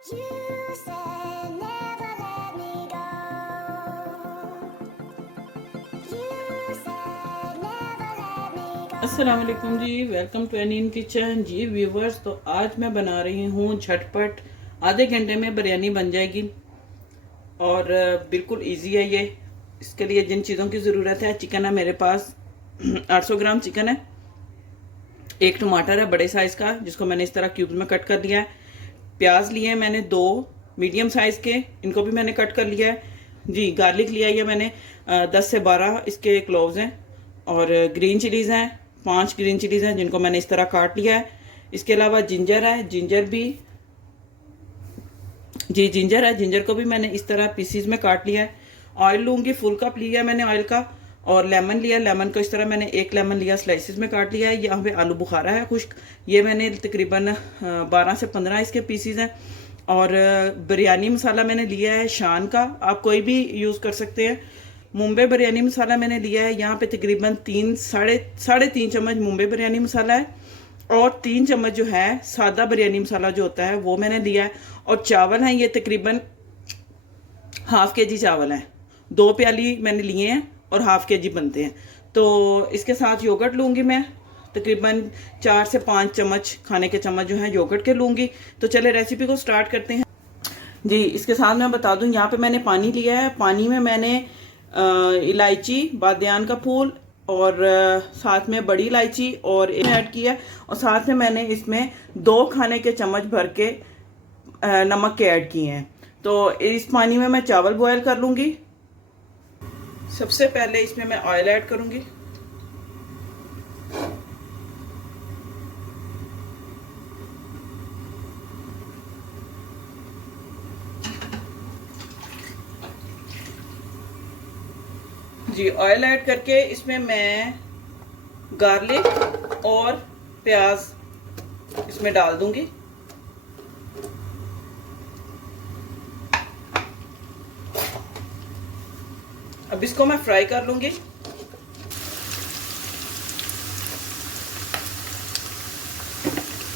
You said never let me go. You said never let me go. अस्सलाम वालेकुम जी, welcome to N in kitchen जी viewers. तो आज मैं बना रही हूँ झटपट, आधे घंटे में बिरयानी बन जाएगी और बिल्कुल इजी है ये। इसके लिए जिन चीज़ों की ज़रूरत है, चिकन है मेरे पास 800 ग्राम चिकन है, एक टमाटर है बड़े साइज़ का जिसको मैंने इस तरह क्यूब्स में कट कर लिया है, प्याज लिए हैं मैंने 2 मीडियम साइज़ के, इनको भी मैंने कट कर लिया है जी। गार्लिक लिया है मैंने 10 से 12 इसके क्लोव्स हैं, और ग्रीन चिलीज़ हैं 5 ग्रीन चिलीज़ हैं जिनको मैंने इस तरह काट लिया है। इसके अलावा जिंजर है, जिंजर है, जिंजर को भी मैंने इस तरह पीसीज में काट लिया है। ऑयल लूँगी, फुल कप लिया मैंने ऑयल का, और लेमन लिया, लेमन को इस तरह मैंने एक लेमन लिया, स्लाइसिस में काट लिया है। यहाँ पे आलू बुखारा है खुश्क, ये मैंने तकरीबन 12 से 15 इसके पीसीज हैं। और बिरयानी मसाला मैंने लिया है शान का, आप कोई भी यूज़ कर सकते हैं। मुंबई बिरयानी मसाला मैंने लिया है, यहाँ पे तकरीबन साढ़े तीन चम्मच मुंबई बिरयानी मसाला है, और 3 चम्मच जो है सादा बिरयानी मसाला जो होता है वो मैंने लिया है। और चावल हैं ये तकरीबन ½ kg चावल हैं, 2 प्याली मैंने लिए हैं और ½ kg बनते हैं। तो इसके साथ योगर्ट लूँगी मैं, तकरीबन 4 से 5 चम्मच खाने के चम्मच जो है योगर्ट के लूँगी। तो चले रेसिपी को स्टार्ट करते हैं जी। इसके साथ मैं बता दूं, यहाँ पे मैंने पानी लिया है, पानी में मैंने इलायची, बादियान का फूल और साथ में बड़ी इलायची और ऐड किया, और साथ में मैंने इसमें 2 खाने के चम्मच भर के नमक के ऐड किए हैं। तो इस पानी में मैं चावल बॉयल कर लूँगी। सबसे पहले इसमें मैं ऑयल ऐड करूँगी, जी। ऑयल ऐड करके इसमें मैं गार्लिक और प्याज इसमें डाल दूंगी। अब इसको मैं फ्राई कर लूंगी।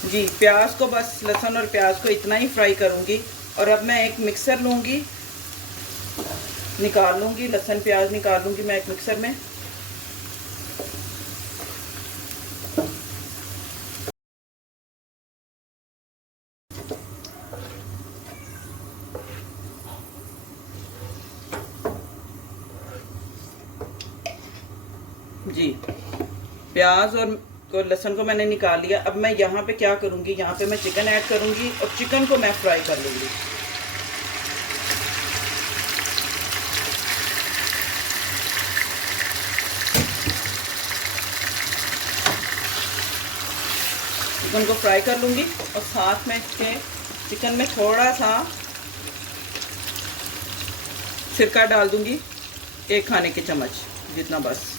जी, प्याज को बस, लहसुन और प्याज को इतना ही फ्राई करूंगी। और अब मैं एक मिक्सर लूंगी, निकाल लूंगी, लहसुन प्याज निकाल लूंगी मैं एक मिक्सर में। जी, प्याज और लहसुन को मैंने निकाल लिया। अब मैं यहाँ पे क्या करूँगी, यहाँ पे मैं चिकन ऐड करूँगी और चिकन को मैं फ्राई कर लूँगी। चिकन को फ्राई कर लूँगी, और साथ में इसके चिकन में थोड़ा सा सिरका डाल दूँगी, 1 खाने के चम्मच जितना बस।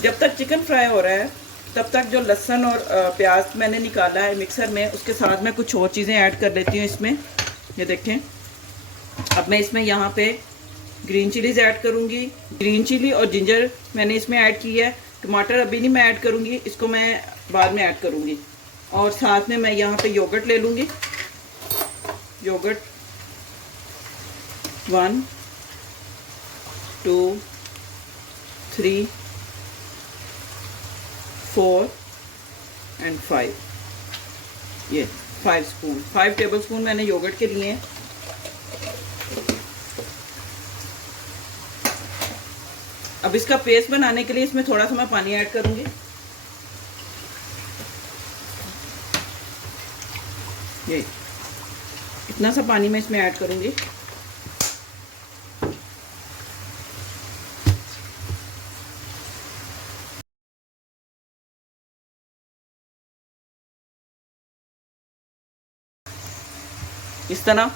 जब तक चिकन फ्राई हो रहा है तब तक जो लहसुन और प्याज मैंने निकाला है मिक्सर में, उसके साथ में कुछ और चीज़ें ऐड कर लेती हूँ इसमें। ये देखें, अब मैं इसमें यहाँ पे ग्रीन चिलीज ऐड करूँगी। ग्रीन चिली और जिंजर मैंने इसमें ऐड की है। टमाटर अभी नहीं मैं ऐड करूँगी, इसको मैं बाद में ऐड करूँगी। और साथ में मैं यहाँ पे योगर्ट ले लूँगी। योगर्ट 1 2 3 4 and 5, ये 5 टेबल स्पून मैंने योगर्ट के लिए हैं। अब इसका पेस्ट बनाने के लिए इसमें थोड़ा सा मैं पानी ऐड करूंगी। ये इतना सा पानी मैं इसमें ऐड करूंगी। इस तरह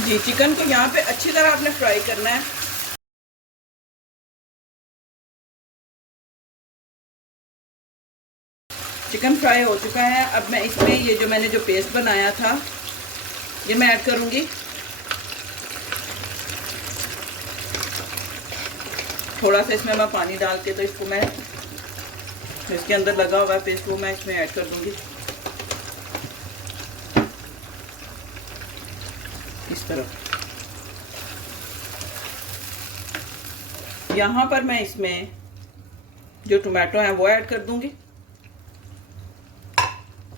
जी, चिकन को यहाँ पे अच्छी तरह आपने फ्राई करना है। चिकन फ्राई हो चुका है। अब मैं इसमें ये जो मैंने जो पेस्ट बनाया था ये मैं ऐड करूँगी। थोड़ा सा इसमें मैं पानी डाल के तो इसको मैं इसके अंदर लगा हुआ है पेस्ट वो मैं इसमें ऐड कर दूंगी इस तरह। यहाँ पर मैं इसमें जो टोमेटो है वो ऐड कर दूंगी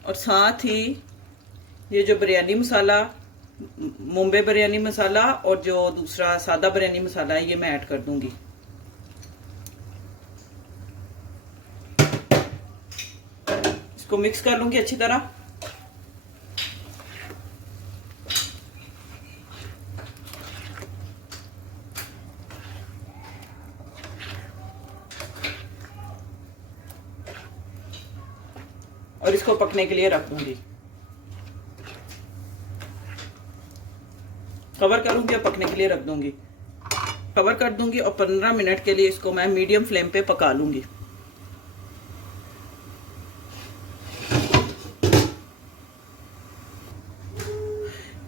और साथ ही ये जो बिरयानी मसाला, मुंबई बिरयानी मसाला और जो दूसरा सादा बिरयानी मसाला है ये मैं ऐड कर दूंगी। इसको मिक्स कर लूंगी अच्छी तरह। और इसको पकने के लिए रख दूंगी, कवर करूंगी और पकने के लिए रख दूंगी। कवर कर दूंगी और 15 मिनट के लिए इसको मैं मीडियम फ्लेम पे पका लूंगी।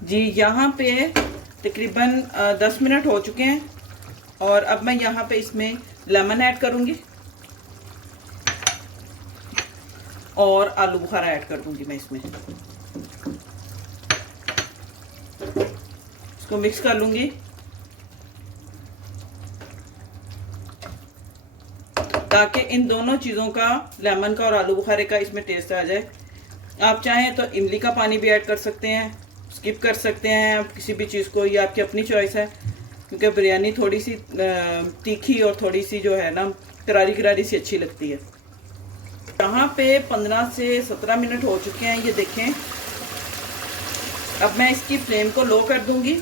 जी यहाँ पे तकरीबन 10 मिनट हो चुके हैं और अब मैं यहाँ पे इसमें लेमन ऐड करूंगी और आलू बुखारा ऐड कर दूंगी मैं इसमें। इसको मिक्स कर लूंगी ताकि इन दोनों चीज़ों का, लेमन का और आलू बुखारे का, इसमें टेस्ट आ जाए। आप चाहें तो इमली का पानी भी ऐड कर सकते हैं, स्किप कर सकते हैं आप किसी भी चीज़ को, ये आपकी अपनी चॉइस है क्योंकि बिरयानी थोड़ी सी तीखी और थोड़ी सी जो है ना करारी करारी सी अच्छी लगती है। यहाँ पे 15 से 17 मिनट हो चुके हैं, ये देखें। अब मैं इसकी फ्लेम को लो कर दूंगी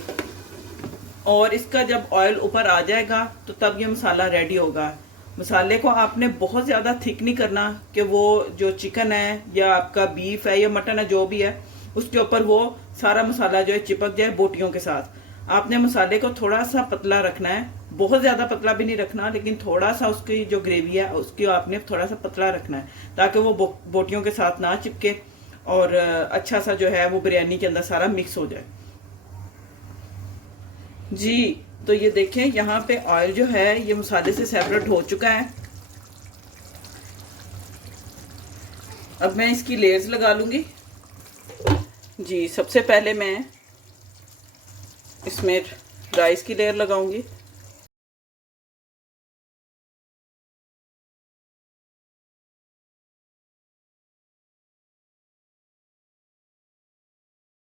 और इसका जब ऑयल ऊपर आ जाएगा तो तब ये मसाला रेडी होगा। मसाले को आपने बहुत ज़्यादा थिक नहीं करना कि वो जो चिकन है या आपका बीफ है या मटन है जो भी है उसके ऊपर वो सारा मसाला जो है चिपक जाए बोटियों के साथ। आपने मसाले को थोड़ा सा पतला रखना है, बहुत ज़्यादा पतला भी नहीं रखना, लेकिन थोड़ा सा उसकी जो ग्रेवी है उसकी आपने थोड़ा सा पतला रखना है ताकि वो बोटियों के साथ ना चिपके और अच्छा सा जो है वो बिरयानी के अंदर सारा मिक्स हो जाए। जी तो ये देखें यहाँ पे ऑयल जो है ये मसाले से सेपरेट हो चुका है। अब मैं इसकी लेयर्स लगा लूंगी। जी सबसे पहले मैं इसमें राइस की लेयर लगाऊंगी।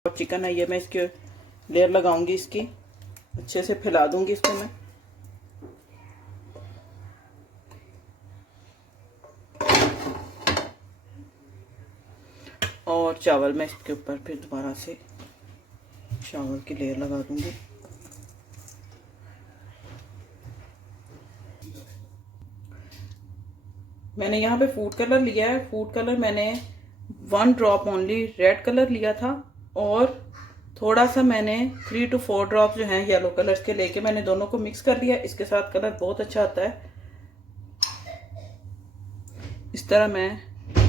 और चिकन है ये मैं इसके लेयर लगाऊंगी, इसकी अच्छे से फैला दूंगी इसको मैं। और चावल मैं इसके ऊपर फिर दोबारा से चावल की लेयर लगा दूंगी। मैंने यहाँ पे फूड कलर लिया है। फूड कलर मैंने 1 ड्रॉप ओनली रेड कलर लिया था और थोड़ा सा मैंने 3 to 4 ड्रॉप जो हैं येलो कलर्स के लेके मैंने दोनों को मिक्स कर लिया। इसके साथ कलर बहुत अच्छा आता है। इस तरह मैं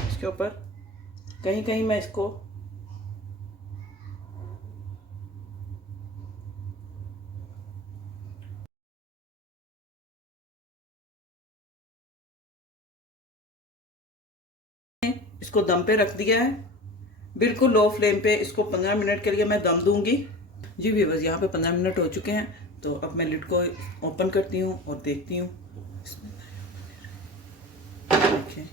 इसके ऊपर कहीं कहीं मैं इसको दम पे रख दिया है, बिल्कुल लो फ्लेम पे। इसको 15 मिनट के लिए मैं दम दूंगी। जी व्यूअर्स यहाँ पे 15 मिनट हो चुके हैं, तो अब मैं लिड को ओपन करती हूँ और देखती हूँ। देखिए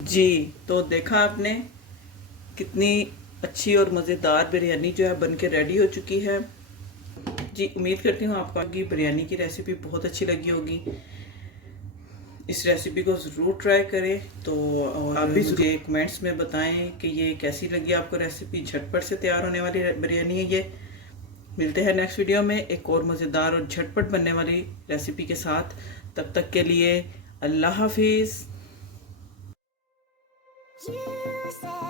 जी, तो देखा आपने कितनी अच्छी और मज़ेदार बिरयानी जो है बनके रेडी हो चुकी है। जी उम्मीद करती हूँ आपको की बिरयानी की रेसिपी बहुत अच्छी लगी होगी। इस रेसिपी को ज़रूर ट्राई करें। तो और आप भी मुझे कमेंट्स में बताएं कि ये कैसी लगी आपको रेसिपी। झटपट से तैयार होने वाली बिरयानी है ये। मिलते हैं नेक्स्ट वीडियो में एक और मज़ेदार और झटपट बनने वाली रेसिपी के साथ। तब तक के लिए अल्लाह हाफिज़। You said